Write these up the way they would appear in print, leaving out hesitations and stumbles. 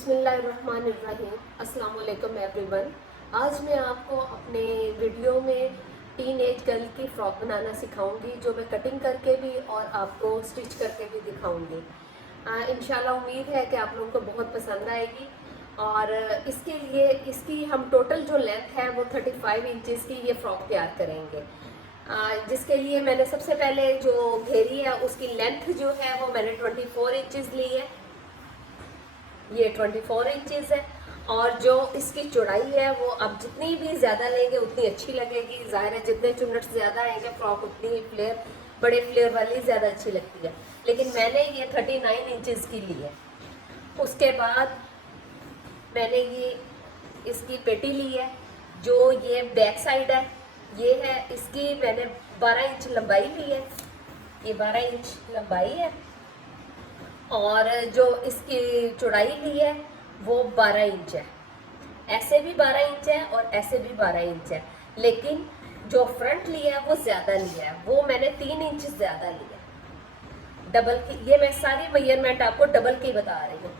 बिस्मिल्लाहिर्रहमानिर्रहीम। अस्सलाम वालेकुम एवरीवन। आज मैं आपको अपने वीडियो में टीन एज गर्ल की फ़्रॉक बनाना सिखाऊंगी, जो मैं कटिंग करके भी और आपको स्टिच करके भी दिखाऊंगी। इंशाल्लाह उम्मीद है कि आप लोगों को बहुत पसंद आएगी। और इसके लिए इसकी हम टोटल जो लेंथ है वो 35 इंचज़ की ये फ़्रॉक तैयार करेंगे। जिसके लिए मैंने सबसे पहले जो घेरी है उसकी लेंथ जो है वो मैंने 24 इंचज़ ली है। ये 24 इंचज़ है। और जो इसकी चौड़ाई है वो आप जितनी भी ज़्यादा लेंगे उतनी अच्छी लगेगी। ज़ाहिर है जितने चुन्नट ज़्यादा आएंगे फ्रॉक उतनी ही फ्लेयर, बड़े फ्लेयर वाली ज़्यादा अच्छी लगती है। लेकिन मैंने ये 39 इंचज़ की ली है। उसके बाद मैंने ये इसकी पेटी ली है। जो ये बैक साइड है ये है इसकी, मैंने 12 इंच लंबाई ली है। ये 12 इंच लंबाई है। और जो इसकी चौड़ाई ली है वो 12 इंच है। ऐसे भी 12 इंच है और ऐसे भी 12 इंच है। लेकिन जो फ्रंट लिया है वो ज़्यादा लिया है, वो मैंने 3 इंच ज़्यादा लिया है। डबल की, ये मैं सारी मेजरमेंट आपको डबल की बता रही हूँ,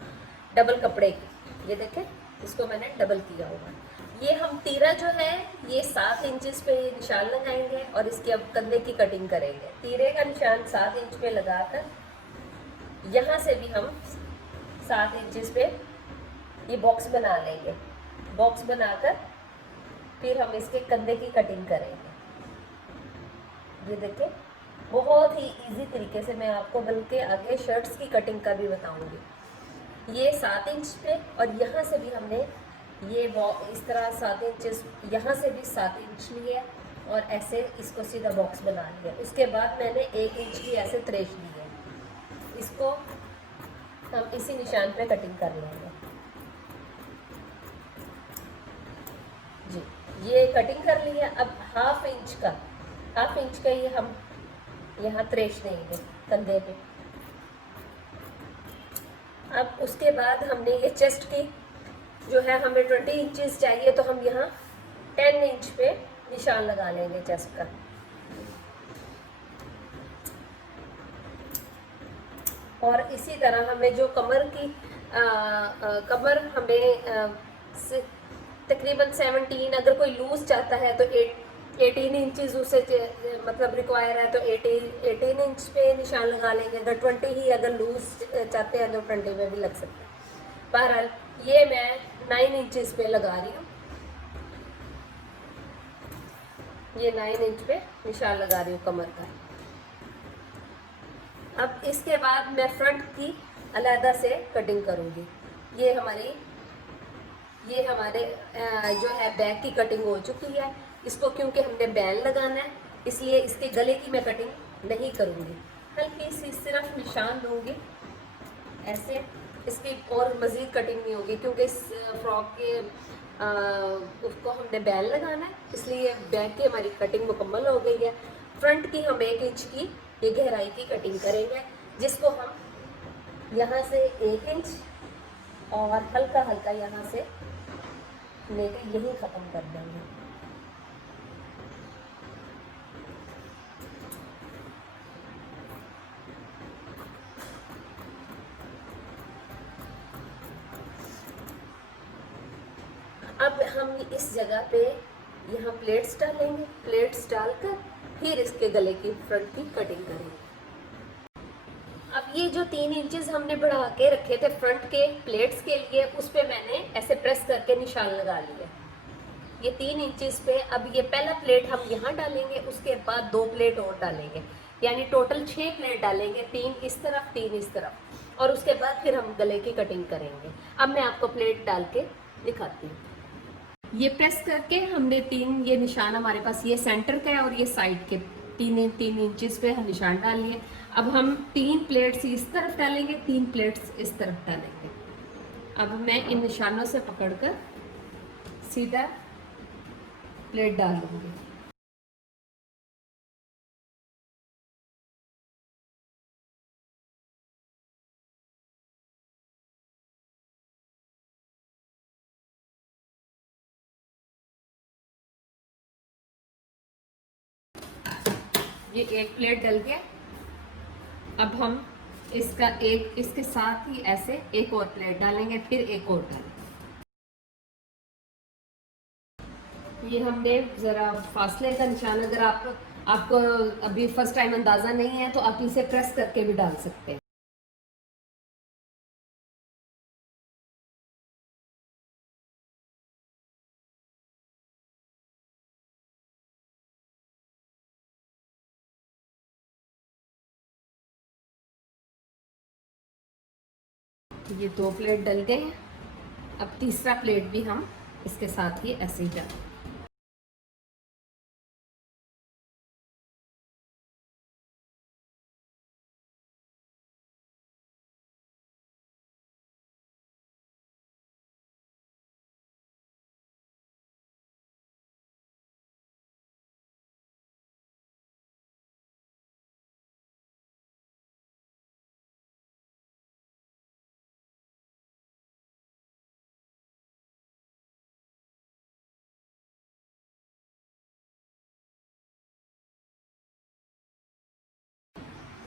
डबल कपड़े की। ये देखें, इसको मैंने डबल किया हुआ। ये हम तीरा जो है ये 7 इंचज़ पे निशान लगाएंगे और इसके अब कंधे की कटिंग करेंगे। तीरे का निशान 7 इंच पे लगाकर यहाँ से भी हम 7 इंचज़ पे ये बॉक्स बना लेंगे। बॉक्स बनाकर फिर हम इसके कंधे की कटिंग करेंगे। ये देखिए, बहुत ही इजी तरीके से मैं आपको बल्कि आगे शर्ट्स की कटिंग का भी बताऊंगी। ये 7 इंच पे और यहाँ से भी हमने ये इस तरह 7 इंचज़, यहाँ से भी 7 इंच लिए और ऐसे इसको सीधा बॉक्स बना लिया। उसके बाद मैंने 1 इंच की ऐसे त्रेश ली है। इसको हम इसी निशान पे कटिंग कर लेंगे। जी, ये कटिंग कर लिया। अब हाफ इंच का ये हम यहाँ त्रेश देंगे कंधे पे। अब उसके बाद हमने ये चेस्ट की जो है, हमें 20 इंचज़ चाहिए तो हम यहाँ 10 इंच पे निशान लगा लेंगे चेस्ट का। और इसी तरह हमें जो कमर की कमर हमें तकरीबन 17, अगर कोई लूज चाहता है तो 18 इंचज़ उसे मतलब रिक्वायर है तो 18 इंच पे निशान लगा लेंगे। अगर 20 ही अगर लूज चाहते हैं तो 20 में भी लग सकता है। बहरहाल ये मैं 9 इंचज़ पे लगा रही हूँ। ये 9 इंच पे निशान लगा रही हूँ कमर का। अब इसके बाद मैं फ्रंट की अलहदा से कटिंग करूँगी। ये हमारे जो है बैक की कटिंग हो चुकी है। इसको क्योंकि हमने बैन लगाना है इसलिए इसके गले की मैं कटिंग नहीं करूँगी, हल्की सी सिर्फ निशान दूँगी ऐसे। इसकी और मज़ीद कटिंग नहीं होगी क्योंकि इस फ्रॉक के उसको हमने बैन लगाना है, इसलिए बैक की हमारी कटिंग मुकम्मल हो गई है। फ्रंट की हम 1 इंच की ये गहराई की कटिंग करेंगे, जिसको हम यहाँ से 1 इंच और हल्का हल्का यहाँ से लेकर यही ख़त्म कर देंगे। अब हम इस जगह पे यहाँ प्लेट्स डालेंगे। प्लेट्स डालकर फिर इसके गले की फ्रंट की कटिंग करेंगे। अब ये जो 3 इंचज़ हमने बढ़ा के रखे थे फ्रंट के प्लेट्स के लिए, उस पर मैंने ऐसे प्रेस करके निशान लगा लिया। ये 3 इंचज़ पे अब ये पहला प्लेट हम यहाँ डालेंगे, उसके बाद 2 प्लेट और डालेंगे, यानी टोटल 6 प्लेट डालेंगे, 3 इस तरफ 3 इस तरफ। और उसके बाद फिर हम गले की कटिंग करेंगे। अब मैं आपको प्लेट डाल के दिखाती हूँ। ये प्रेस करके हमने 3, ये निशान हमारे पास ये सेंटर का है और ये साइड के 3 इंचज़ पे हम निशान डाल लिए। अब हम 3 प्लेट्स इस तरफ डालेंगे, 3 प्लेट्स इस तरफ डालेंगे। अब मैं इन निशानों से पकड़कर सीधा प्लेट डालूंगी। ये एक प्लेट डल गया। अब हम इसका एक इसके साथ ही ऐसे एक और प्लेट डालेंगे, फिर एक और डालेंगे। ये हमने ज़रा फासले का निशान, अगर आपको अभी फर्स्ट टाइम अंदाज़ा नहीं है तो आप इसे प्रेस करके भी डाल सकते हैं। ये 2 प्लेट डल गए हैं। अब तीसरा प्लेट भी हम इसके साथ ही ऐसे ही डालें।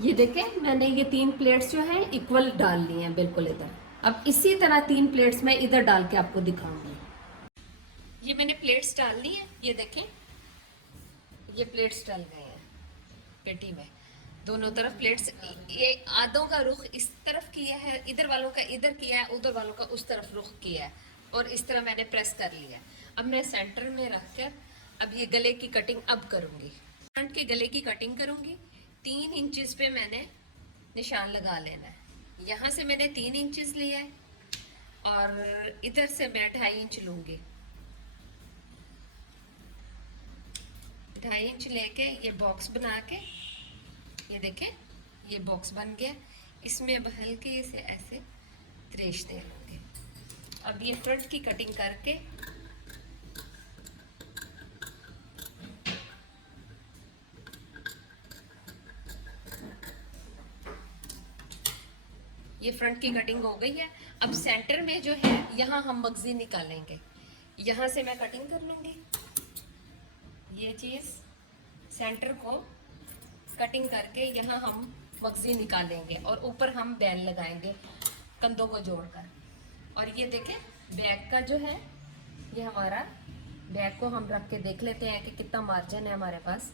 ये देखें, मैंने ये 3 प्लेट्स जो हैं इक्वल डाल ली हैं बिल्कुल इधर। अब इसी तरह 3 प्लेट्स मैं इधर डाल के आपको दिखाऊंगी। ये मैंने प्लेट्स डाल ली हैं, ये देखें, ये प्लेट्स डल गए हैं पेटी में। दोनों तरफ प्लेट्स, ये आधों का रुख इस तरफ किया है, इधर वालों का इधर किया है, उधर वालों का उस तरफ रुख किया है, और इस तरह मैंने प्रेस कर लिया। अब मैं सेंटर में रखकर अब ये गले की कटिंग अब करूँगी। फ्रंट के गले की कटिंग करूँगी। 3 इंचज़ पे मैंने निशान लगा लेना है। यहाँ से मैंने 3 इंचज़ लिया है और इधर से मैं 2.5 इंच लूँगी। 2.5 इंच लेके ये बॉक्स बना के, ये देखें, ये बॉक्स बन गया। इसमें अब हल्के से ऐसे त्रेश दे लूँगी। अब ये फ्रंट की कटिंग करके ये फ्रंट की कटिंग हो गई है। अब सेंटर में जो है यहाँ हम मगजी निकालेंगे। यहाँ से मैं कटिंग कर लूँगी। ये चीज़ सेंटर को कटिंग करके यहाँ हम मगजी निकालेंगे और ऊपर हम बैल लगाएंगे कंधों को जोड़कर। और ये देखें, बैक का जो है, ये हमारा बैक को हम रख के देख लेते हैं कि कितना मार्जिन है हमारे पास।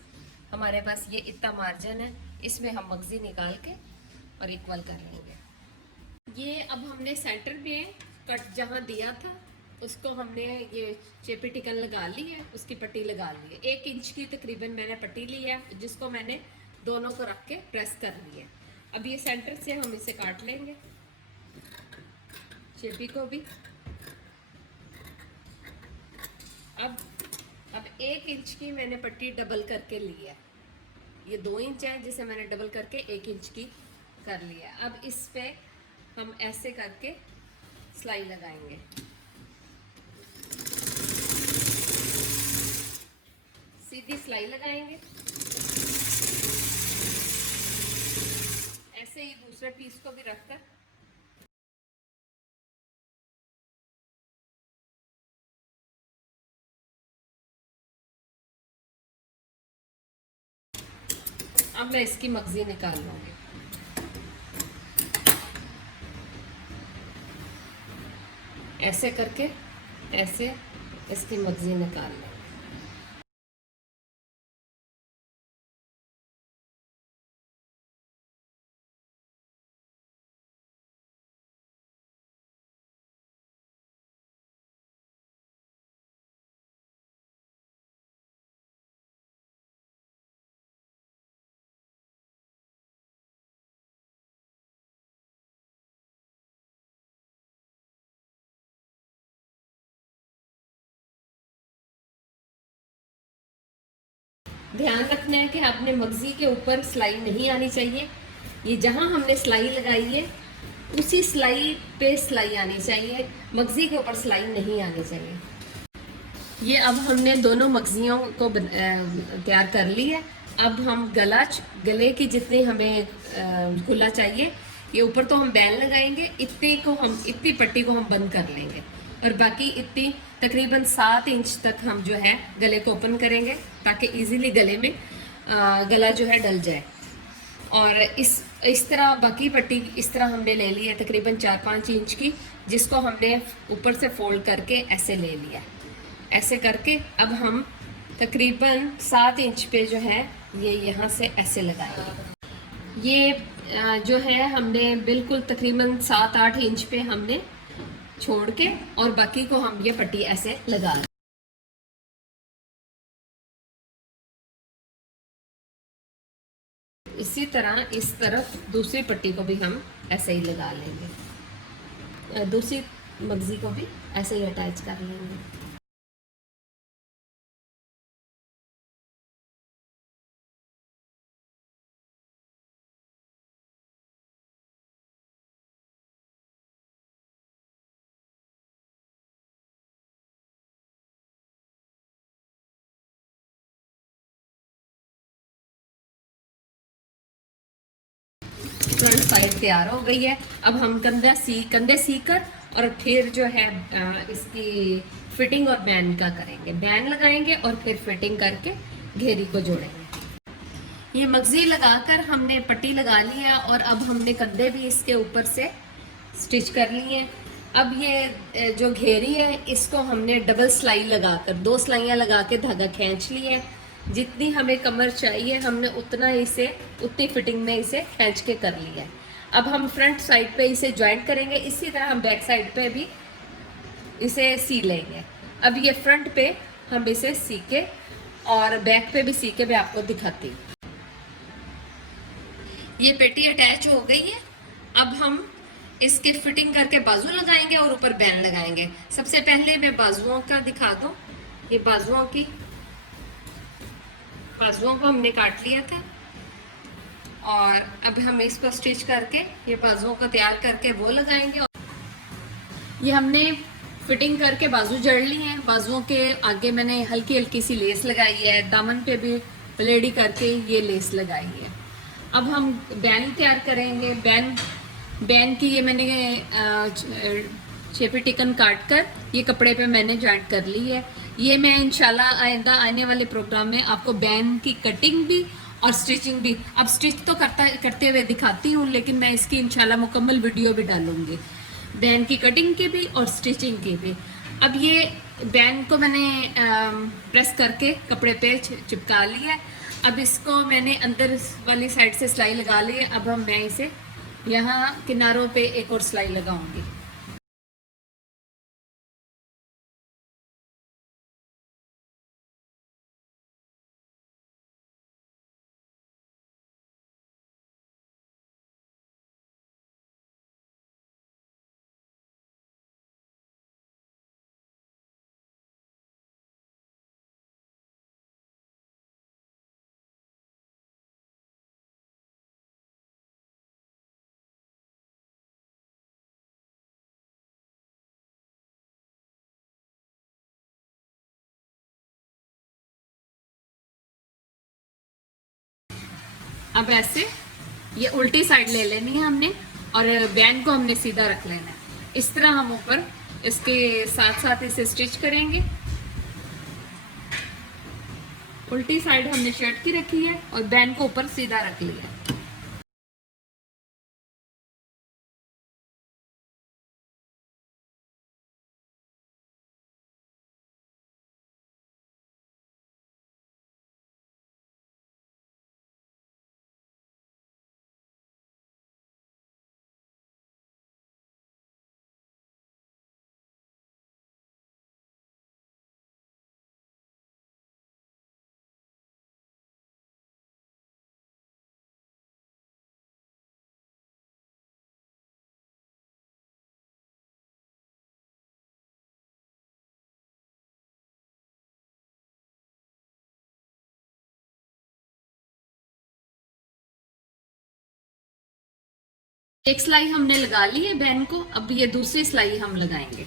हमारे पास ये इतना मार्जिन है, इसमें हम मगजी निकाल के और इक्वल कर लेंगे। ये अब हमने सेंटर में कट जहाँ दिया था उसको हमने ये चेपी टिकन लगा ली है, उसकी पट्टी लगा ली है। 1 इंच की तकरीबन मैंने पट्टी ली है, जिसको मैंने दोनों को रख के प्रेस कर लिया। अब ये सेंटर से हम इसे काट लेंगे, चेपी को भी। अब 1 इंच की मैंने पट्टी डबल करके ली है। ये 2 इंच है जिसे मैंने डबल करके 1 इंच की कर लिया। अब इस पे हम ऐसे करके सिलाई लगाएंगे। सीधी सिलाई लगाएंगे। ऐसे ही दूसरे पीस को भी रखकर अब मैं इसकी मगजी निकाल लूंगी। ऐसे करके ऐसे इसकी मगजी निकाल लें। ध्यान रखना है कि आपने मगजी के ऊपर सिलाई नहीं आनी चाहिए। ये जहाँ हमने सिलाई लगाई है उसी सिलाई पे सिलाई आनी चाहिए, मगजी के ऊपर सिलाई नहीं आनी चाहिए। ये अब हमने दोनों मगजियों को तैयार कर ली है। अब हम गले की जितनी हमें खुला चाहिए, ये ऊपर तो हम बैन लगाएंगे, इतनी पट्टी को हम बंद कर लेंगे और बाकी इतनी तकरीबन 7 इंच तक हम जो है गले को ओपन करेंगे ताकि इजीली गले में गला जो है डल जाए। और इस तरह बाकी पट्टी इस तरह हमने ले ली है तकरीबन 4-5 इंच की, जिसको हमने ऊपर से फोल्ड करके ऐसे ले लिया। ऐसे करके अब हम तकरीबन 7 इंच पे जो है ये यहाँ से ऐसे लगाएंगे। ये जो है हमने बिल्कुल तकरीबन 7-8 इंच पे हमने छोड़ के और बाकी को हम ये पट्टी ऐसे लगा लें। इसी तरह इस तरफ दूसरी पट्टी को भी हम ऐसे ही लगा लेंगे, दूसरी मगजी को भी ऐसे ही अटैच कर लेंगे। फ्रंट साइड तैयार हो गई है। अब हम कंधे सीकर और फिर जो है इसकी फिटिंग और बैन का करेंगे। बैन लगाएंगे और फिर फिटिंग करके घेरी को जोड़ेंगे। ये मगजी लगाकर हमने पट्टी लगा ली है और अब हमने कंधे भी इसके ऊपर से स्टिच कर ली है। अब ये जो घेरी है इसको हमने डबल सिलाई लगाकर 2 सिलाइयाँ लगा के धागा खींच ली है। जितनी हमें कमर चाहिए हमने उतना इसे उतनी फिटिंग में इसे खींच के कर लिया है। अब हम फ्रंट साइड पे इसे ज्वाइंट करेंगे, इसी तरह हम बैक साइड पे भी इसे सी लेंगे। अब ये फ्रंट पे हम इसे सी के और बैक पे भी सी के मैं आपको दिखाती हूँ। ये पेटी अटैच हो गई है। अब हम इसके फिटिंग करके बाजू लगाएंगे और ऊपर बैन लगाएंगे। सबसे पहले मैं बाजुओं का दिखा दूं। ये बाजुओं को हमने काट लिया था और अब हम इसको स्टिच करके ये बाजुओं को तैयार करके वो लगाएंगे। ये हमने फिटिंग करके बाजू जड़ ली हैं। बाजुओं के आगे मैंने हल्की हल्की सी लेस लगाई है, दामन पे भी प्लेडी करके ये लेस लगाई है। अब हम बैन तैयार करेंगे। बैन की ये मैंने शेपी टिकन काट कर ये कपड़े पे मैंने जॉइंट कर ली है। ये मैं इंशाल्लाह आइंदा आने वाले प्रोग्राम में आपको बैन की कटिंग भी और स्टिचिंग भी, अब स्टिच तो करते हुए दिखाती हूँ, लेकिन मैं इसकी इंशाल्लाह मुकम्मल वीडियो भी डालूंगी बैन की कटिंग के भी और स्टिचिंग के भी। अब ये बैन को मैंने प्रेस करके कपड़े पे चिपका लिया है। अब इसको मैंने अंदर वाली साइड से सिलाई लगा ली है। अब मैं इसे यहाँ किनारों पे एक और सिलाई लगाऊंगी। अब ऐसे ये उल्टी साइड ले लेनी है हमने और बैन को हमने सीधा रख लेना है। इस तरह हम ऊपर इसके साथ साथ इसे स्टिच करेंगे। उल्टी साइड हमने शर्ट की रखी है और बैन को ऊपर सीधा रख लिया है। एक सिलाई हमने लगा ली है बैन को, अब ये दूसरी सिलाई हम लगाएंगे।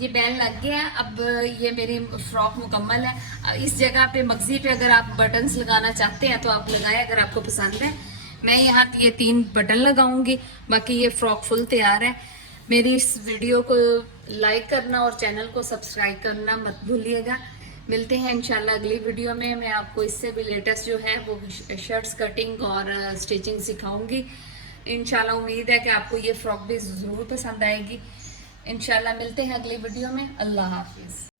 ये बैन लग गया है। अब ये मेरी फ्रॉक मुकम्मल है। इस जगह पे मगजी पे अगर आप बटन्स लगाना चाहते हैं तो आप लगाएं, अगर आपको पसंद है। मैं यहाँ ये 3 बटन लगाऊंगी, बाकी ये फ्रॉक फुल तैयार है। मेरी इस वीडियो को लाइक करना और चैनल को सब्सक्राइब करना मत भूलिएगा। मिलते हैं इंशाल्लाह अगली वीडियो में। मैं आपको इससे भी लेटेस्ट जो है वो शर्ट्स कटिंग और स्टिचिंग सिखाऊंगी। इंशाल्लाह उम्मीद है कि आपको ये फ्रॉक भी ज़रूर पसंद आएगी। इंशाल्लाह मिलते हैं अगली वीडियो में। अल्लाह हाफिज़।